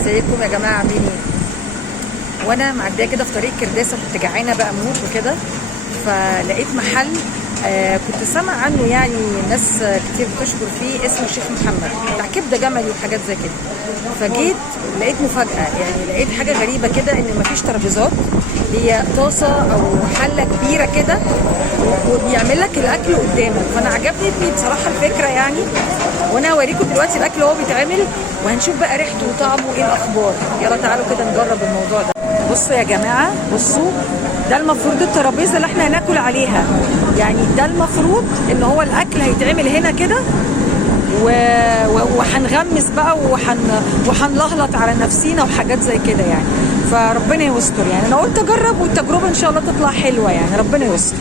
ازيكم يا جماعه عاملين ايه؟ وانا معديه كده في طريق كرداسه كنت جعانه بقى موت وكده، فلقيت محل كنت سامع عنه يعني ناس كتير بتشكر فيه، اسمه الشيخ محمد بتاع كبده جملي وحاجات زي كده. فجيت لقيت مفاجاه، يعني لقيت حاجه غريبه كده ان مفيش ترابيزات، هي طاسه او حله كبيره كده وبيعمل لك الاكل قدامك. فانا عجبني بصراحه الفكره يعني، وانا هوريكم دلوقتي الاكل وهو بيتعمل وهنشوف بقى ريحته وطعمه ايه الاخبار. يلا تعالوا كده نجرب الموضوع ده. بصوا يا جماعه، بصوا ده المفروض الترابيزه اللي احنا هناكل عليها، يعني ده المفروض ان هو الاكل هيتعمل هنا كده وهنغمس بقى وهنلهلط على نفسينا وحاجات زي كده يعني. فربنا يستر يعني، انا قلت اجرب والتجربه ان شاء الله تطلع حلوه يعني، ربنا يستر.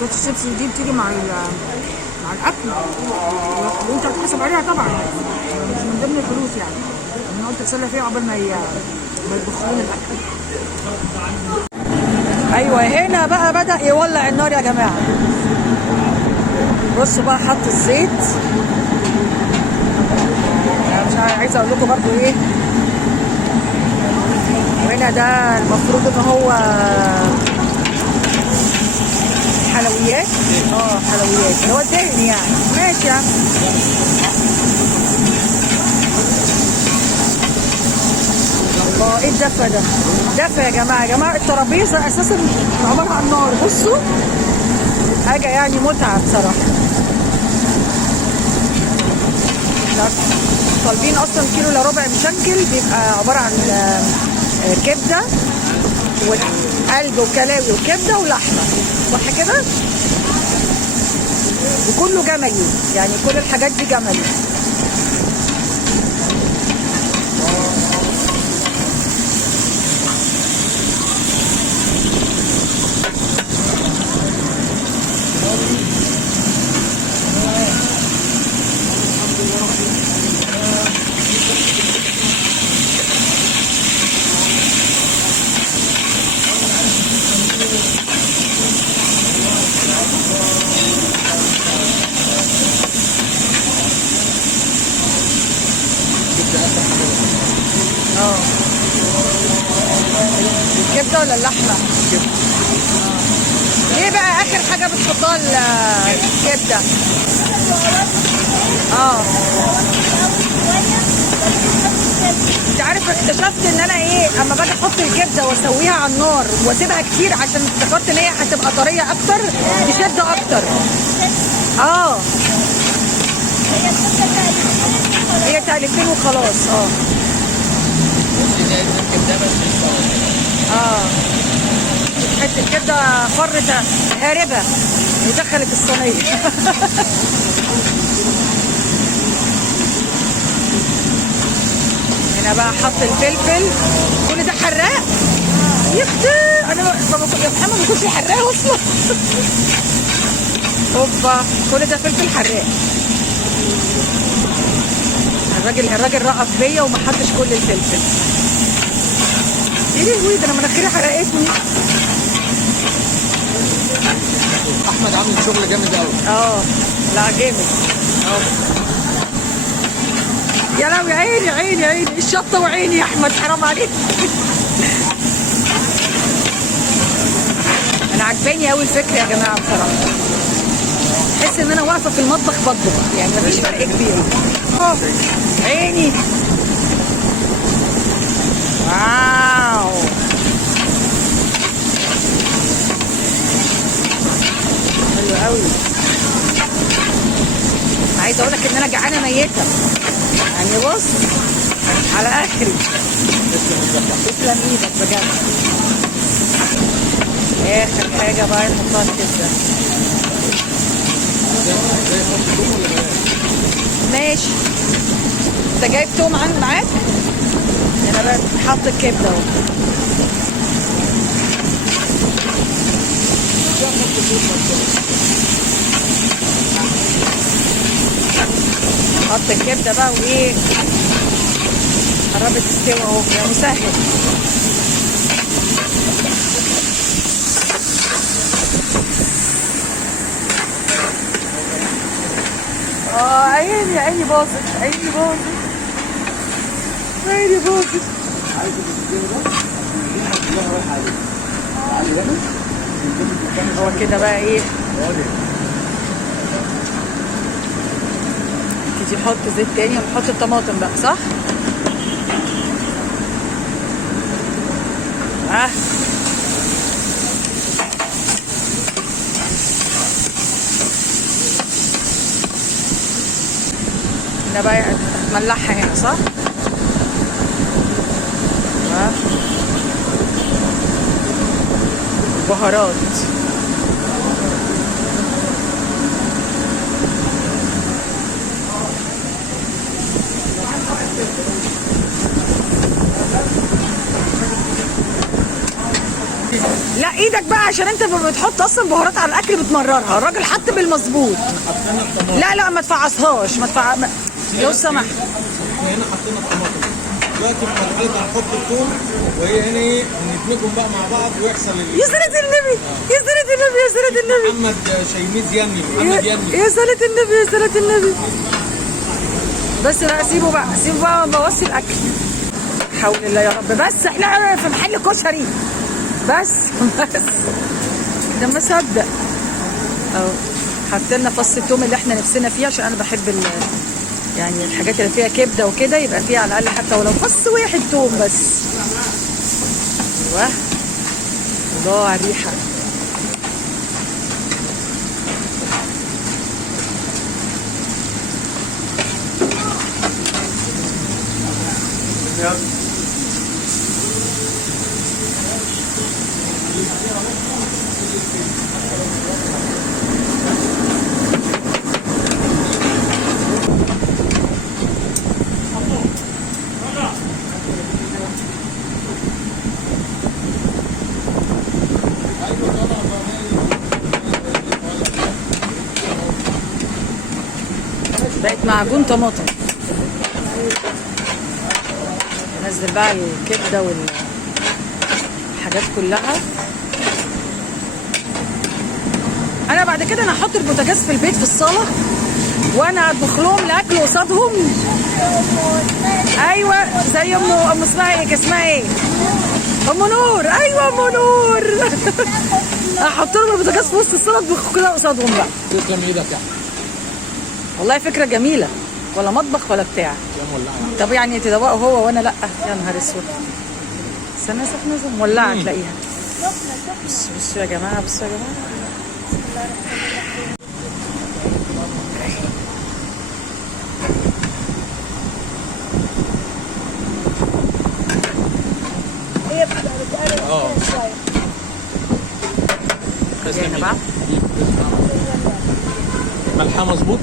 بطاطس الشيبسي دي بتيجي مع الاكل وانت هتحسب عليها طبعا، مش من ضمن الفلوس يعني. انا قلت اتسلى فيها قبل ما يطبخوا لنا الاكل. ايوه هنا بقى بدأ يولع النار يا جماعه. بصوا بقى، حط الزيت. انا مش عايزه اقول لكم برضو ايه، وهنا ده المفروض ان هو حلويات. حلويات اللي هو الدهن يعني. ماشي يا عم. الله، ايه الدفى ده؟ دفى يا جماعه. يا جماعه الترابيزه اساسا عباره عن نار. بصوا حاجه يعني متعه بصراحه. طالبين اصلا كيلو الا ربع مشكل، بيبقى عباره عن كبده وقلب وكلاوي وكبده ولحمه، صح كده؟ وكله جملي يعني، كل الحاجات دي جملي. الكبده ولا اللحمه؟ ليه بقى اخر حاجه بتحطها الكبده؟ انت عارف اكتشفت ان انا ايه، اما باجي احط الكبده واسويها على النار واسيبها كتير عشان افتكرت ان هي هتبقى طريه اكتر، تشد اكتر. هي تقلبتين وخلاص. حته كبده فرت هاربه ودخلت الصينيه. هنا بقى حط الفلفل. كل ده حراق يا اختي. انا يا محمد ما باكلش حراق اصلا. اوبا، كل ده فلفل حراق. الراجل رقف بيا وما حطش كل الفلفل. ايه لهوي ده، انا مناخيري حرقتني. احمد عامل شغل جامد قوي. لا جامد. يا لهوي، عيني الشطه وعيني يا احمد، حرام عليك. انا عجباني قوي الفكره يا جماعه بصراحه. احس ان انا واقفه في المطبخ بطبخ يعني، مفيش فرق كبير. عيني. واو، حلو قوي. عايزه اقول لك ان انا جعانه ميته يعني. بص على اخري. تسلم ايدك بجد. اخر حاجه بقى نحطها الكبده. ماشي. انت جايب توم معاك؟ انا بقى حاط الكبده اهو. حط الكبده بقى وايه، قربت تستوي اهو يا مسهل. عيني عيني باظت، عيني باظت، عيني باظت. هو كده بقى ايه؟ تيجي نحط زيت تاني ونحط الطماطم بقى، صح؟ هنا بقى هتملحها هنا، صح؟ بهارات. لا ايدك بقى، عشان انت بتحط اصلا بهارات على الاكل بتمررها. الراجل حط بالمظبوط. لا ما تفعصهاش، لو سمحت. هنا حطينا الطماطم دلوقتي في مرحله هنحط الثوم، وهي هنا ايه ندمجهم بقى مع بعض ويحصل يا صلاة النبي، يا صلاة النبي، يا صلاة النبي. محمد شيميز يمي، محمد يمي. يا صلاة النبي، يا صلاة النبي. بس لا سيبه بقى، سيبه بقى، بوصي الاكل. حول الله يا رب. بس احنا في محل كشري. بس ده ما صدق اهو. حطينا فص الثوم اللي احنا نفسنا فيه، عشان انا بحب يعني الحاجات اللي فيها كبده وكده يبقى فيها على الاقل حتى ولو فص واحد ثوم بس. ايوه الله على الريحه. بقت معجون طماطم. ننزل بقى الكبده والحاجات كلها. انا بعد كده انا هحط البوتاجاز في البيت في الصاله، وانا اطبخ لهم الاكل قصادهم. ايوه زي ام اسمها ايه؟ اسمها ايه؟ ام نور. ايوه ام نور. احط لهم البوتاجاز في وسط الصاله اطبخ كده قصادهم بقى. تسلم ايدك يا احمد. والله فكره جميله، ولا مطبخ ولا بتاع. طب يعني تدوقوا هو وانا لا؟ يا نهار اسود. استنى سخنه مولعه تلاقيها. بصوا يا جماعه، بصوا يا جماعه. تسلم بقى. ملحها مظبوط.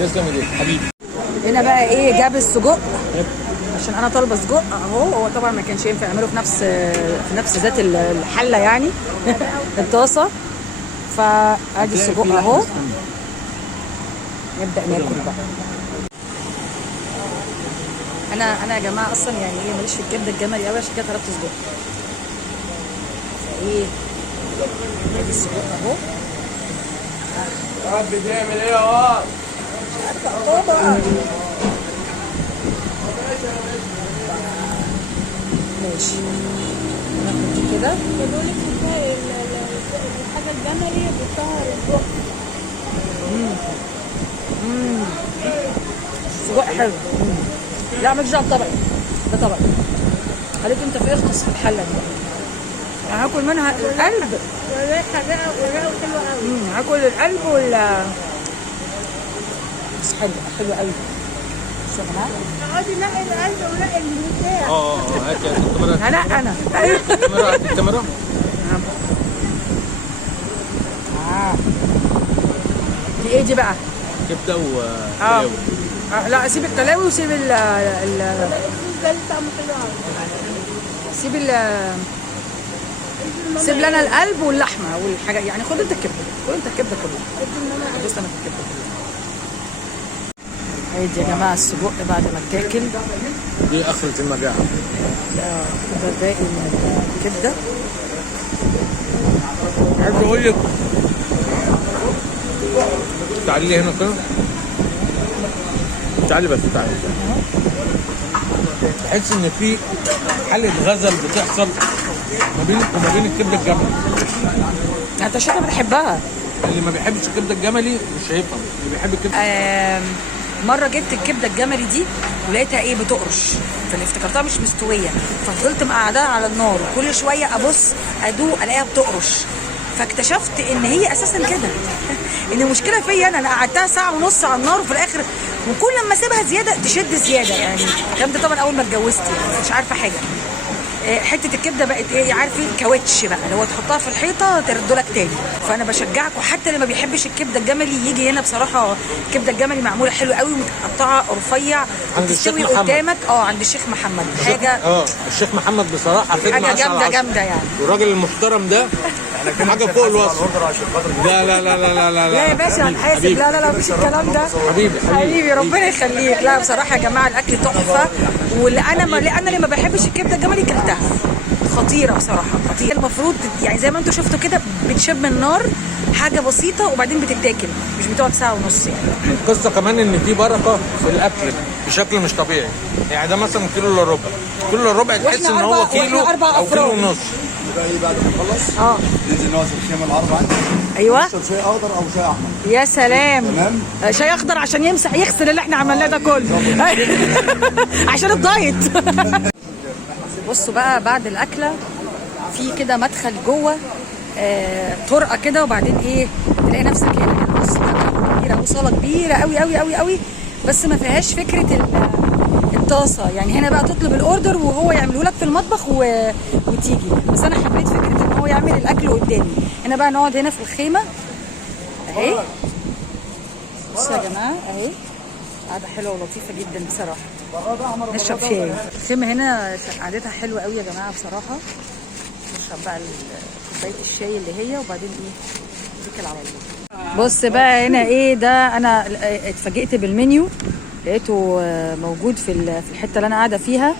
تسلم ايديك حبيبي. هنا بقى ايه؟ جاب السجق عشان انا طالبه سجق اهو. هو طبعا ما كانش ينفع يعمله في نفس ذات الحله يعني الطاسه. فادي السجق اهو. نبدا ناكل بقى. انا يا جماعه اصلا يعني ايه ماليش في الكبده الجملي قوي، عشان كده طلبت سجق. ايه ادي السجق اهو. رب بيعمل ايه يا واد؟ ماشي ناخد دي كده. بيقول لك الحاجه الجملي بتطهر البق. سجق حلو. لا مالكش دعوه بطبقي، ده طبق. خليك انت في اختص في الحله دي. هاكل منها القلب. والريحه حلوه قوي. هاكل القلب بس حلو قوي. بصوا يا جماعه. اقعدي نقي القلب ونقي البتاع. هات يا الكاميرا. هلا انا. ايوه الكاميرا، الكاميرا. دي ايه دي بقى؟ كبده وكلاوي. لا سيب الكلاوي وسيب ده طعمه حلو قوي. سيب لنا القلب واللحمه والحاجه يعني. خد انت الكبده، خد انت الكبده كلها. بص انا في الكبده كلها. هيدي يا جماعه السجق بعد ما اتاكل. دي اخرة المجاعة. كده باقي من الكبده. عايز اقول لك تعالي لي هنا كده، تعالي بس تعالي. تحس ان في حاله غزل بتحصل ما بينك وما بين الكبده الجملي. انت شكلك بتحبها. اللي ما بيحبش الكبده الجملي مش هيفهم، اللي بيحب الكبده مره جبت الكبده الجملي دي ولقيتها ايه بتقرش، فانا افتكرتها مش مستويه، ففضلت مقعداها على النار وكل شويه ابص ادوق الاقيها بتقرش، فاكتشفت ان هي اساسا كده ان المشكله فيا انا قعدتها ساعه ونص على النار وفي الاخر وكل ما اسيبها زياده تشد زياده. يعني الكلام ده طبعا اول ما اتجوزت يعني مش عارفه حاجه. حته الكبده بقت ايه عارف ايه كاوتش بقى، اللي هو تحطها في الحيطه تردلك تاني. فانا بشجعكم حتى اللي ما بيحبش الكبده الجملي يجي هنا، بصراحه الكبده الجملي معموله حلو قوي ومتقطعه رفيعه وتستوي قدامك عند الشيخ محمد. حاجه الشيخ محمد بصراحه حاجه جامده يعني، والراجل المحترم ده حاجه فوق الوصف. لا لا لا لا لا لا لا يا باشا هنحاسب. لا لا لا مفيش الكلام ده حبيبي ربنا يخليك. لا بصراحه يا جماعه الاكل تحفه، واللي انا اللي ما بحبش الكبده الجملي كلتها خطيره بصراحه خطيره. المفروض يعني زي ما انتم شفتوا كده بتشب من النار حاجه بسيطه وبعدين بتتاكل، مش بتقعد ساعه ونص يعني. القصه كمان ان في بركه في الاكل بشكل مش طبيعي. يعني ده مثلا كيلو الا ربع، كيلو الا ربع تحس ان هو كيلو او كيلو ونص. يبقى ايه بعد ما نخلص؟ ننزل نقعد في الخيمه العرض عندي. ايوه نشرب شاي اخضر او شاي احمر. يا سلام. تمام. شاي اخضر عشان يمسح يغسل اللي احنا عملناه ده كله عشان الدايت بصوا بقى بعد الاكله في كده مدخل جوه طرقه كده، وبعدين ايه تلاقي نفسك هنا كده. بص كبيره وصاله كبيره قوي قوي قوي قوي، بس ما فيهاش فكره الطاسه. يعني هنا بقى تطلب الاوردر وهو يعمله لك في المطبخ وتيجي. بس انا حبيت فكره ان هو يعمل الاكل قدامي. هنا بقى نقعد هنا في الخيمه اهي. بصوا يا جماعه اهي قعده حلوه ولطيفه جدا بصراحه. نشرب شاي. الخيمه هنا قعدتها حلوه قوي يا جماعه بصراحه. نشرب بقى كوبايه الشاي اللي هي وبعدين ايه نتكل على الله. بص بقى هنا ايه ده، انا اتفاجئت بالمنيو لقيته موجود في الحته اللي انا قاعده فيها.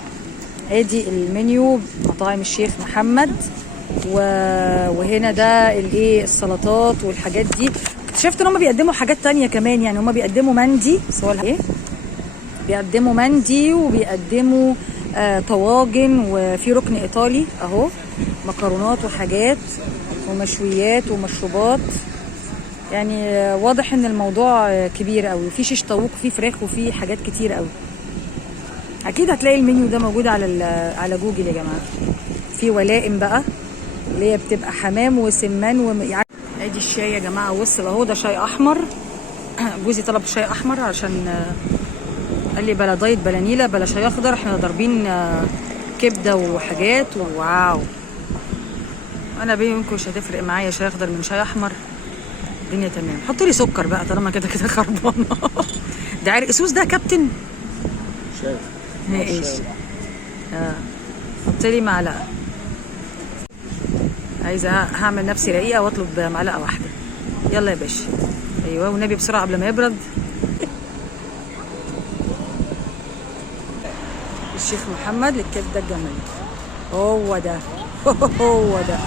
ادي المنيو مطاعم الشيخ محمد، وهنا ده الايه السلطات والحاجات دي. اكتشفت ان هم بيقدموا حاجات تانية كمان، يعني هم بيقدموا مندي، بس هو ايه بيقدموا مندي وبيقدموا طواجن، وفي ركن ايطالي اهو مكرونات وحاجات ومشويات ومشروبات. يعني واضح ان الموضوع كبير قوي، في شيش طاووق وفي فراخ وفي حاجات كتير قوي. اكيد هتلاقي المنيو ده موجود على جوجل يا جماعه. في ولائم بقى اللي هي بتبقى حمام وسمان يعني. ادي الشاي يا جماعه وصل اهو، ده شاي احمر. جوزي طلب شاي احمر عشان قال لي بلا دايت بلا نيله بلا شاي اخضر، احنا ضاربين كبده وحاجات. واو انا بيني وبينكم مش هتفرق معايا شاي اخضر من شاي احمر، الدنيا تمام. حط لي سكر بقى طالما كده كده خربانه ده عرق سوس ده يا كابتن. شاي ايش حط لي معلقه. عايزه هعمل نفسي رقيقه واطلب معلقه واحده. يلا يا باشا. ايوه والنبي بسرعه قبل ما يبرد. الشيخ محمد للكبده الجملي هو ده هو ده.